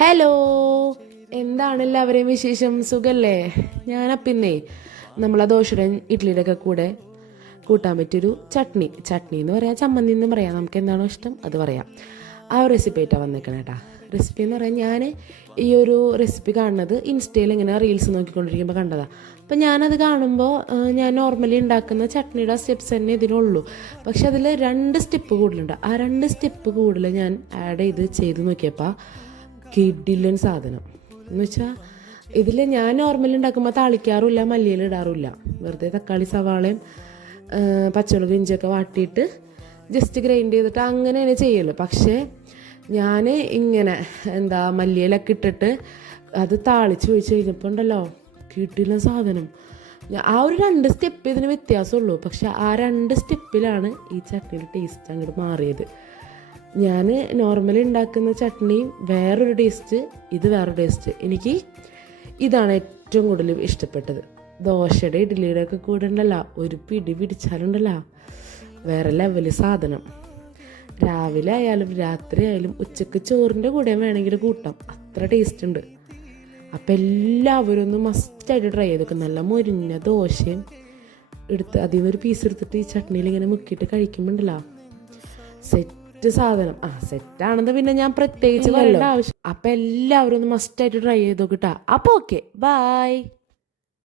Hello, എന്താണ് എല്ലാവരെയും വിശേഷം? സുഖല്ലേ? ഞാനപ്പിന്നേ നമ്മളെ ദോശയുടെ ഇഡ്ഡലിയുടെ ഒക്കെ കൂടെ കൂട്ടാൻ പറ്റിയൊരു ചട്നി എന്ന് പറയാം, ചമ്മന്തി എന്ന് പറയാം, നമുക്ക് എന്താണോ ഇഷ്ടം അത് പറയാം. ആ ഒരു റെസിപ്പി ആയിട്ടാണ് വന്നേക്കണം കേട്ടോ. റെസിപ്പി എന്ന് പറയാൻ ഞാൻ ഈ ഒരു റെസിപ്പി കാണുന്നത് ഇൻസ്റ്റയിൽ ഇങ്ങനെ റീൽസ് നോക്കിക്കൊണ്ടിരിക്കുമ്പോൾ കണ്ടതാണ്. അപ്പം ഞാനത് കാണുമ്പോൾ ഞാൻ നോർമലി ഉണ്ടാക്കുന്ന ചട്നിയുടെ സ്റ്റെപ്സ് തന്നെ ഇതിനുള്ളൂ. പക്ഷെ അതിൽ 2 സ്റ്റെപ്പ് കൂടുതലുണ്ട്. ആ 2 സ്റ്റെപ്പ് കൂടുതൽ ഞാൻ ആഡ് ചെയ്ത് നോക്കിയപ്പോൾ കിഡിലൻ സാധനം എന്ന് വെച്ചാൽ ഇതിൽ ഞാൻ നോർമലി ഉണ്ടാക്കുമ്പോൾ താളിക്കാറുമില്ല, മല്ലിയില ഇടാറുമില്ല. വെറുതെ തക്കാളി സവാളയും പച്ചമുളക് ഇഞ്ചിയൊക്കെ വാട്ടിയിട്ട് ജസ്റ്റ് ഗ്രൈൻഡ് ചെയ്തിട്ട് അങ്ങനെയാണ് ചെയ്യുള്ളൂ. പക്ഷേ ഞാൻ ഇങ്ങനെ മല്ലിയിലൊക്കെ ഇട്ടിട്ട് അത് താളിച്ച് ഒഴിച്ച് കഴിഞ്ഞപ്പോൾ ഉണ്ടല്ലോ കിട്ടില്ല സാധനം. ആ ഒരു 2 സ്റ്റെപ്പ് ഇതിന് വ്യത്യാസമുള്ളൂ. പക്ഷെ ആ 2 സ്റ്റെപ്പിലാണ് ഈ ചട്നിയുടെ ടേസ്റ്റ് അങ്ങോട്ട് മാറിയത്. ഞാൻ നോർമലി ഉണ്ടാക്കുന്ന ചട്നി വേറൊരു ടേസ്റ്റ്, ഇത് വേറൊരു ടേസ്റ്റ്. എനിക്ക് ഇതാണ് ഏറ്റവും കൂടുതൽ ഇഷ്ടപ്പെട്ടത്. ദോശയുടെ ഇഡ്ഡലിയുടെ ഒക്കെ കൂടെ ഉണ്ടല്ലോ ഒരു പിടി പിടിച്ചാലുണ്ടല്ലോ വേറെ ലെവല് സാധനം. രാവിലെ ആയാലും രാത്രി ആയാലും ഉച്ചക്ക് ചോറിൻ്റെ കൂടെ വേണമെങ്കിൽ കൂട്ടാം, അത്ര ടേസ്റ്റ് ഉണ്ട്. അപ്പം എല്ലാവരും ഒന്ന് മസ്റ്റായിട്ട് ട്രൈ ചെയ്തൊക്കെ. നല്ല മൊരിഞ്ഞ ദോശയും എടുത്ത് അതിൽ നിന്നൊരു പീസ് എടുത്തിട്ട് ഈ ചട്നിയിൽ ഇങ്ങനെ മുക്കിയിട്ട് കഴിക്കുമ്പോണ്ടല്ലോ സെറ്റ് സാധനം. സെറ്റാണെന്ന് പിന്നെ ഞാൻ പ്രത്യേകിച്ച് പറയേണ്ട ആവശ്യം. അപ്പം എല്ലാവരും ഒന്ന് മസ്റ്റായിട്ട് ട്രൈ ചെയ്തോക്കിട്ടാ. അപ്പോൾ ഓക്കെ, ബൈ.